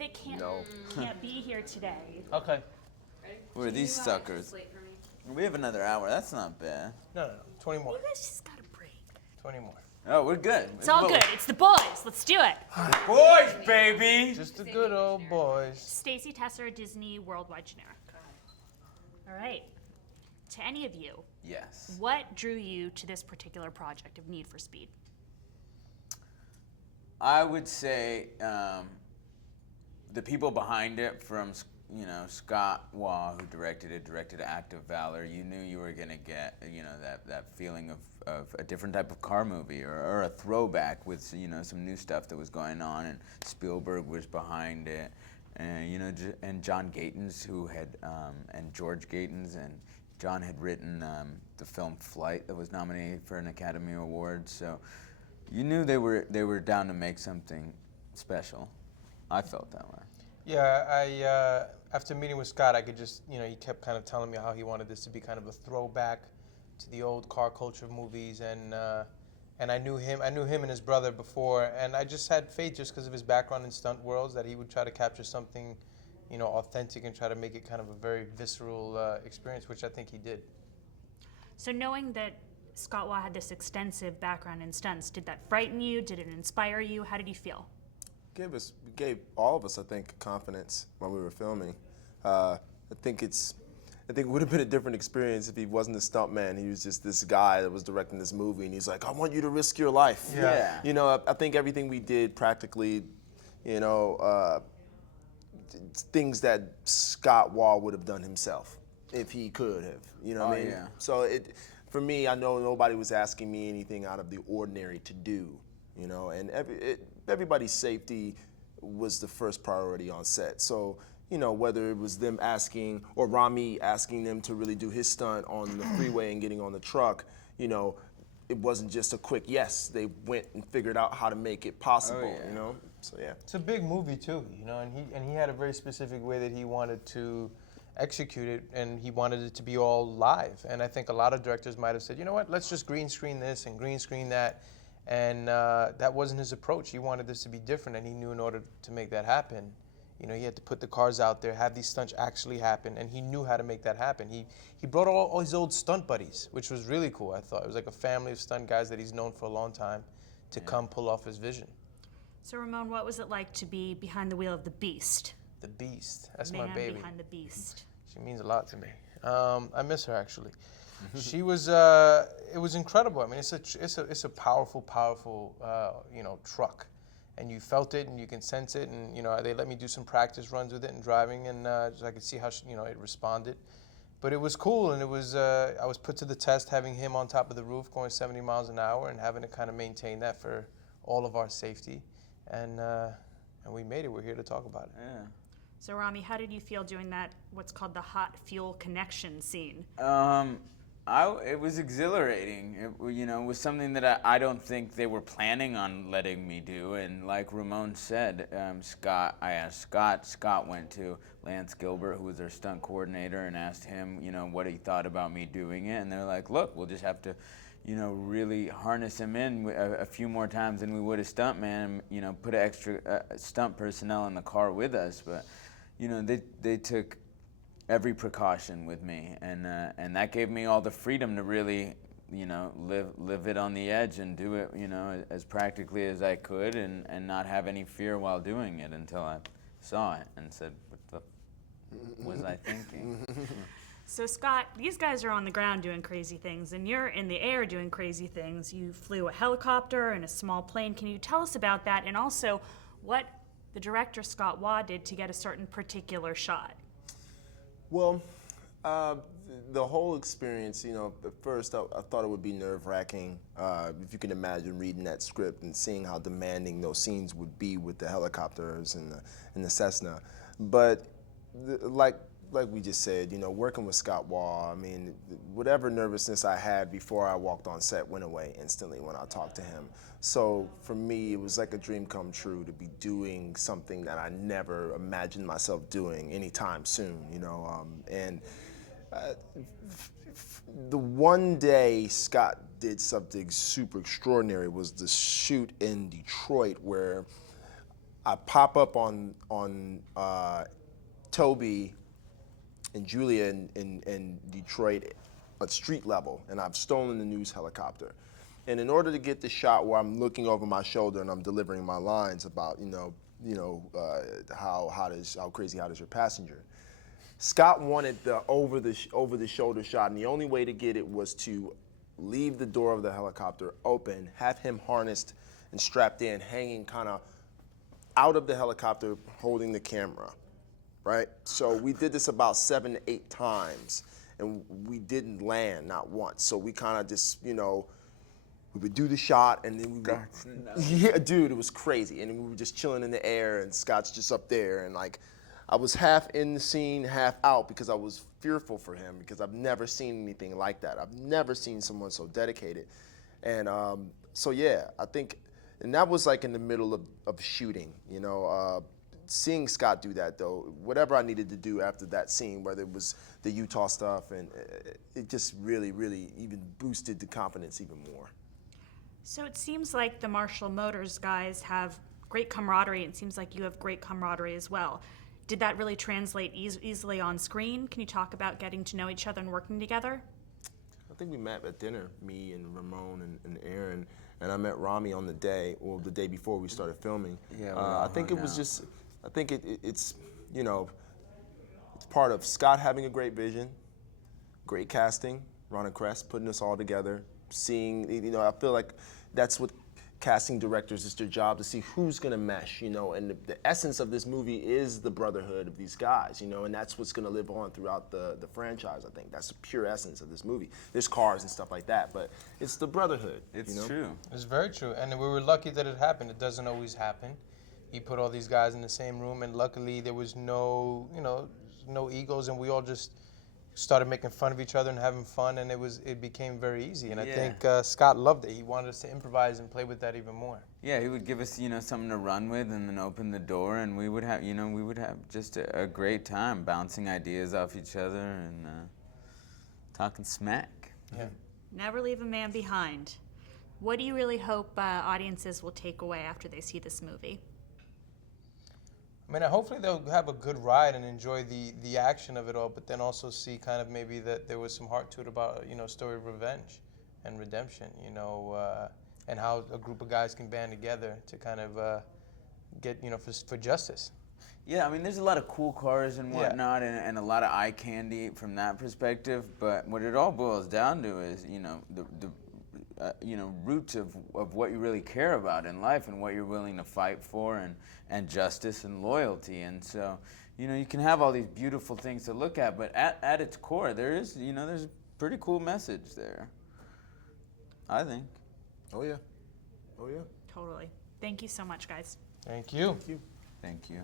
that can't No. can't be here today. Okay. Who are these suckers? We have another hour. That's not bad. No. 20 more. You guys just got a break. 20 more. Oh, we're good. It's all good. It's the boys. Let's do it. Boys, baby. Just the good old boys. Stacy Tesser, Disney Worldwide Generic. All right. To any of you, Yes. what drew you to this particular project of Need for Speed? I would say the people behind it, from Scott Waugh, who directed Act of Valor. You knew you were gonna get that feeling of a different type of car movie or a throwback with some new stuff that was going on, and Spielberg was behind it, and and John Gatins, who had and George Gatins, and John had written the film Flight that was nominated for an Academy Award. So you knew they were down to make something special. I felt that way. Yeah, I after meeting with Scott, I could just, he kept kind of telling me how he wanted this to be kind of a throwback to the old car culture movies, and I knew him and his brother before, and I just had faith, just because of his background in stunt worlds, that he would try to capture something, authentic, and try to make it kind of a very visceral experience, which I think he did. So knowing that Scott Waugh had this extensive background in stunts, did that frighten you? Did it inspire you? How did you feel? Gave all of us, I think, confidence when we were filming. I think it would have been a different experience if he wasn't a stuntman. He was just this guy that was directing this movie, and he's like, "I want you to risk your life." Yeah. I think everything we did practically, things that Scott Waugh would have done himself if he could have. You know what I mean? Yeah. So for me, I know nobody was asking me anything out of the ordinary to do. And everybody's safety was the first priority on set. So, whether it was them asking or Rami asking them to really do his stunt on the freeway and getting on the truck, it wasn't just a quick yes. They went and figured out how to make it possible, Oh, yeah. So yeah. It's a big movie too, and he had a very specific way that he wanted to execute it, and he wanted it to be all live. And I think a lot of directors might have said, you know what, let's just green screen this and green screen that. And that wasn't his approach. He wanted this to be different, and he knew in order to make that happen, he had to put the cars out there, have these stunts actually happen, and he knew how to make that happen. He brought all his old stunt buddies, which was really cool, I thought. It was like a family of stunt guys that he's known for a long time to come pull off his vision. So Ramon, what was it like to be behind the wheel of the Beast? The Beast, that's Man my baby. behind the Beast. She means a lot to me. I miss her, actually. She was, it was incredible. I mean, it's a powerful, truck, and you felt it, and you can sense it, and they let me do some practice runs with it and driving, and so I could see how it responded. But it was cool, and it was I was put to the test having him on top of the roof going 70 miles an hour and having to kind of maintain that for all of our safety, and we made it. We're here to talk about it. Yeah. So Rami, how did you feel doing that, what's called the hot fuel connection scene? It was exhilarating. It was something that I don't think they were planning on letting me do. And like Ramon said, I asked Scott. Scott went to Lance Gilbert, who was their stunt coordinator, and asked him, what he thought about me doing it. And they're like, look, we'll just have to, really harness him in a few more times than we would a stuntman, and, put extra stunt personnel in the car with us. But, they took every precaution with me, and that gave me all the freedom to really, live it on the edge and do it, as practically as I could, and not have any fear while doing it until I saw it and said, what the was I thinking? So Scott, these guys are on the ground doing crazy things, and you're in the air doing crazy things. You flew a helicopter and a small plane. Can you tell us about that, and also what the director Scott Waugh did to get a certain particular shot? Well, the whole experience, at first I thought it would be nerve-wracking. If you can imagine reading that script and seeing how demanding those scenes would be with the helicopters and the Cessna. But like we just said, working with Scott Waugh, I mean, whatever nervousness I had before I walked on set went away instantly when I talked to him. So for me, it was like a dream come true to be doing something that I never imagined myself doing anytime soon, and the one day Scott did something super extraordinary was the shoot in Detroit, where I pop up on Toby and Julia in Detroit at street level, and I've stolen the news helicopter. And in order to get the shot where I'm looking over my shoulder and I'm delivering my lines about, how crazy hot is your passenger, Scott wanted the over the shoulder shot, and the only way to get it was to leave the door of the helicopter open, have him harnessed and strapped in, hanging kind of out of the helicopter, holding the camera, right? So we did this about 7 to 8 times, and we didn't land, not once. So we kind of just, we would do the shot, and then we would, yeah, dude, it was crazy. And we were just chilling in the air, and Scott's just up there, and like, I was half in the scene, half out, because I was fearful for him, because I've never seen anything like that. I've never seen someone so dedicated. And so yeah, I think, and that was like in the middle of shooting, seeing Scott do that though, whatever I needed to do after that scene, whether it was the Utah stuff, and it just really, really even boosted the confidence even more. So it seems like the Marshall Motors guys have great camaraderie. It seems like you have great camaraderie as well. Did that really translate easily on screen? Can you talk about getting to know each other and working together? I think we met at dinner, me and Ramon and Aaron, and I met Rami on the day before we started filming. Yeah, I think it was just, I think it's it's part of Scott having a great vision, great casting, Ron and Crest putting us all together, seeing, I feel like that's what casting directors, it's their job to see who's gonna mesh, and the essence of this movie is the brotherhood of these guys, and that's what's gonna live on throughout the franchise. I think that's the pure essence of this movie. There's cars and stuff like that, but it's the brotherhood. It's true. It's very true, and we were lucky that it happened. It doesn't always happen. He put all these guys in the same room, and luckily there was no egos, and we all just started making fun of each other and having fun, and it became very easy. And I think Scott loved it. He wanted us to improvise and play with that even more. Yeah, he would give us, something to run with, and then open the door, and we would have, just a great time bouncing ideas off each other and talking smack. Yeah. Never leave a man behind. What do you really hope audiences will take away after they see this movie? I mean, hopefully they'll have a good ride and enjoy the action of it all, but then also see kind of maybe that there was some heart to it about, story of revenge and redemption, and how a group of guys can band together to kind of get, for justice. Yeah, I mean, there's a lot of cool cars and whatnot, and a lot of eye candy from that perspective, but what it all boils down to is, the roots of what you really care about in life and what you're willing to fight for, and justice and loyalty. And so, you can have all these beautiful things to look at, but at its core, there's a pretty cool message there, I think. Oh yeah. Oh yeah. Totally. Thank you so much, guys. Thank you. Thank you. Thank you.